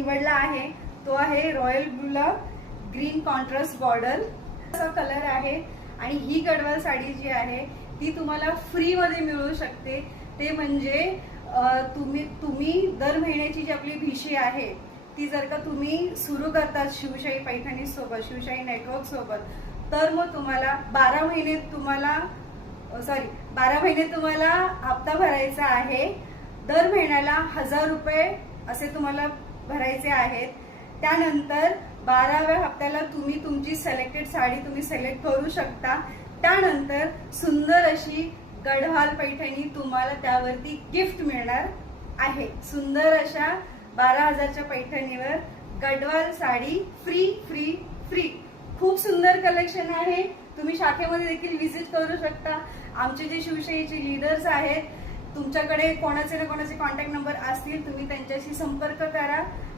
निवडला आहे तो आहे रॉयल ब्लूला ग्रीन कॉन्ट्रास्ट बॉर्डर असा कलर आहे। आणि ही गडवाल साडी जी आहे ती तुम्हाला फ्री मध्ये मिळू शकते। ते म्हणजे तुम्ही दर महिन्याची जी आपली भिशी आहे ती जर का तुम्ही सुरू करतात शिवशाही पैठणी सोबत, शिवशाही नेटवर्क सोबत, तर मग तुम्हाला 12 महिने तुम्हाला हप्ता भरायचा आहे। दर महिन्याला 1000 रुपये असे तुम्हाला भरायचे आहेत। त्यानंतर 12व्या हप्त्याला तुम्ही तुमची सिलेक्टेड साडी तुम्ही सिलेक्ट करू शकता। त्यानंतर सुंदर अशी गढवाल पैठणी तुम्हाला त्यावरती गिफ्ट मिळणार आहे। सुंदर अशा 12,000च्या पैठणीवर Gadwal sari free free free. खूप सुंदर कलेक्शन आहे। तुम्ही शाखेमध्ये देखील व्हिजिट करू शकता। आमचे जे शिवशाहीचे लीडर्स आहेत, तुमच्याकडे कोणाचे ना कोणाचे कॉन्टॅक्ट नंबर असतील, तुम्ही त्यांच्याशी संपर्क करा।